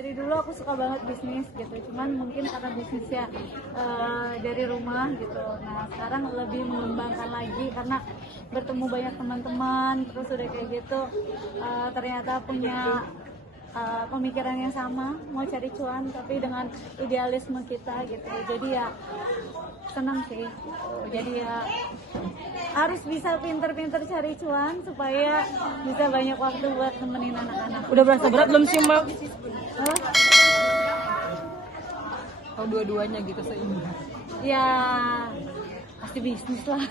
Dari dulu aku suka banget bisnis gitu, cuman mungkin karena bisnisnya dari rumah gitu. Nah sekarang lebih mengembangkan lagi karena bertemu banyak teman-teman, terus udah kayak gitu ternyata punya pemikiran yang sama, mau cari cuan tapi dengan idealisme kita gitu. Jadi ya senang sih gitu. Jadi ya harus bisa pinter-pinter cari cuan supaya bisa banyak waktu buat nemenin anak-anak. Udah berasa berat belum sih, Mbak? Kalau dua-duanya gitu seimbang. Ya pasti bisnis lah.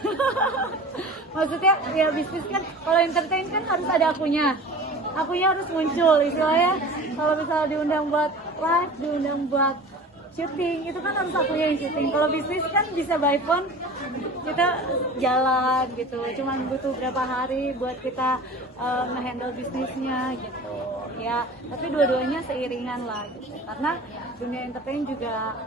Maksudnya ya bisnis kan, kalau entertain kan harus ada akunya harus muncul istilahnya. Kalau misalnya diundang buat live, diundang buat syuting, itu kan harus akunya yang syuting. Kalau bisnis kan bisa by phone, kita jalan gitu, cuman butuh berapa hari buat kita ngehandle bisnisnya gitu ya. Tapi dua-duanya seiringan lah gitu, karena dunia entertain juga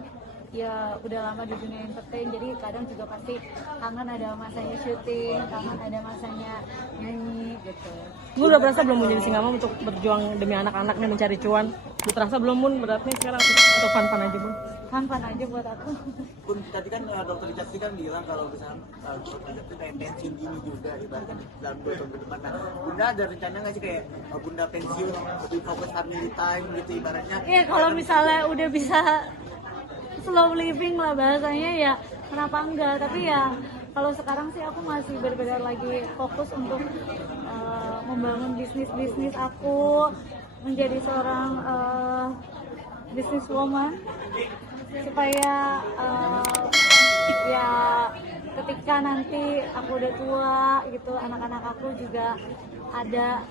ya udah lama di dunia entertain, jadi kadang juga pasti kangen ada masanya syuting, kangen ada masanya nyanyi gitu. Lu udah berasa belum menjadi singa mom untuk berjuang demi anak-anak nih mencari cuan? Udah terasa belum, Bun, beratnya sekarang atau fun-fun aja, Bun? Fun-fun aja buat aku. Bun, tadi kan dokter Jati kan bilang kalau misalnya dokter Jati pengen pensiun dini juga ibaratkan dalam 2 tahun ke depan. Nah, Bunda ada rencana nggak sih kayak Bunda pensiun lebih fokus family time gitu ibaratnya? Iya, kalau misalnya udah bisa slow living lah bahasanya ya kenapa enggak, tapi ya kalau sekarang sih aku masih benar-benar lagi fokus untuk membangun bisnis aku, menjadi seorang businesswoman supaya ya ketika nanti aku udah tua gitu, anak-anak aku juga ada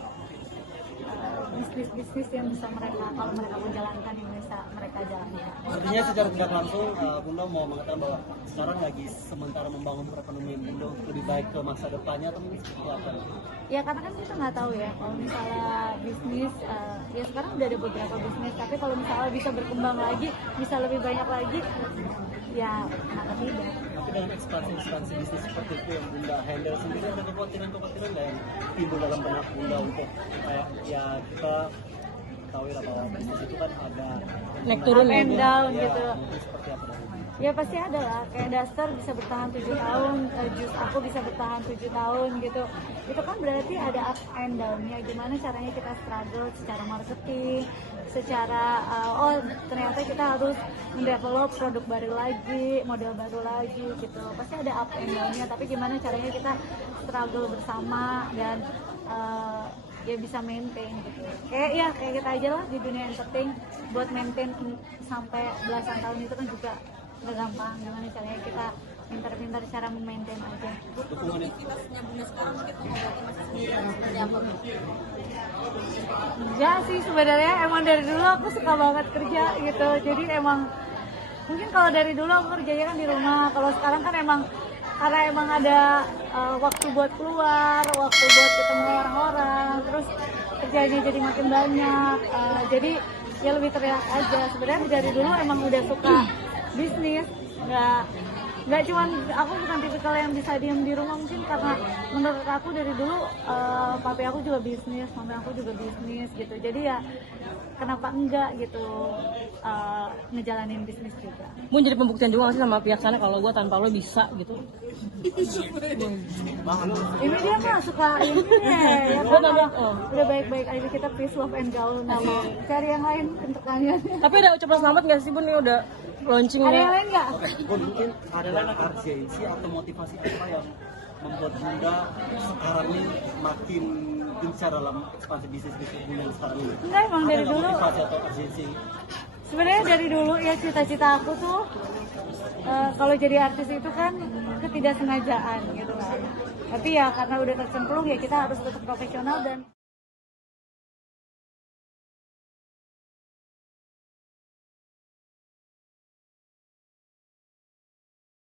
bisnis yang bisa mereka, kalau mereka menjalankan, yang bisa mereka jalankan. Artinya secara tidak langsung Bunda mau mengatakan bahwa sekarang lagi sementara membangun perekonomian Bunda lebih baik ke masa depannya atau mungkin seperti apa? Ya karena kan kita nggak tahu ya, kalau misalnya bisnis ya sekarang udah ada beberapa bisnis, tapi kalau misalnya bisa berkembang lagi, bisa lebih banyak lagi, ya kenapa tidak. Tapi dengan ekspansi bisnis seperti itu yang Bunda handle sendiri, ada kekhawatiran yang timbul dalam benak Bunda untuk kayak ya kita tahu ya bahwa bisnis itu kan ada Naik turun up and down gitu. Seperti apa dari Bunda? Ya pasti ada lah, kayak Duster bisa bertahan 7 tahun, Jus aku bisa bertahan 7 tahun gitu. Itu kan berarti ada up and down-nya, gimana caranya kita struggle secara marketing, secara ternyata kita harus mendevelop produk baru lagi, model baru lagi gitu. Pasti ada up and down-nya, tapi gimana caranya kita struggle bersama dan ya bisa maintain gitu. Kayak kita aja lah di dunia entertain, buat maintain sampai belasan tahun itu kan juga nggak gampang. Gimana caranya kita pintar-pintar cara memaintain aja. Aktivitasnya Bunda sekarang mungkin mengobati masa sendiri seperti apa? Ya sih sebenarnya emang dari dulu aku suka banget kerja gitu. Jadi emang mungkin kalau dari dulu aku kerjanya kan di rumah. Kalau sekarang kan emang karena emang ada waktu buat keluar, waktu buat ketemu orang-orang, terus kerjanya jadi makin banyak. Jadi ya lebih terlihat aja. Sebenarnya dari dulu emang udah suka bisnis, nggak cuman aku bukan tipikal yang bisa diem di rumah, mungkin karena menurut aku dari dulu papi aku juga bisnis, mami aku juga bisnis gitu. Jadi ya kenapa enggak gitu ngejalanin bisnis juga. Bun, jadi pembuktian juga nggak sih sama pihak sana kalau gua tanpa lo bisa gitu? Ini dia mah suka ini ya kan, udah baik-baik aja, kita peace, love and gaul, nggak mau cari yang lain untuk kalian. Tapi ada ucapan selamat nggak sih, Bun? Ini udah launching Ada ya? yang lain nggak? Bun, mungkin adalah urgensi atau motivasi apa yang membuat Bunda sekarang ini makin gencar dalam ekspansi bisnis Bunda sekarang ini? Enggak, emang dari Ada nggak dulu. motivasi atau urgensi? Sebenarnya dari dulu ya cita-cita aku tuh kalau jadi artis itu kan ketidaksengajaan gitu kan. Tapi ya karena udah tercemplung ya kita harus tetap profesional dan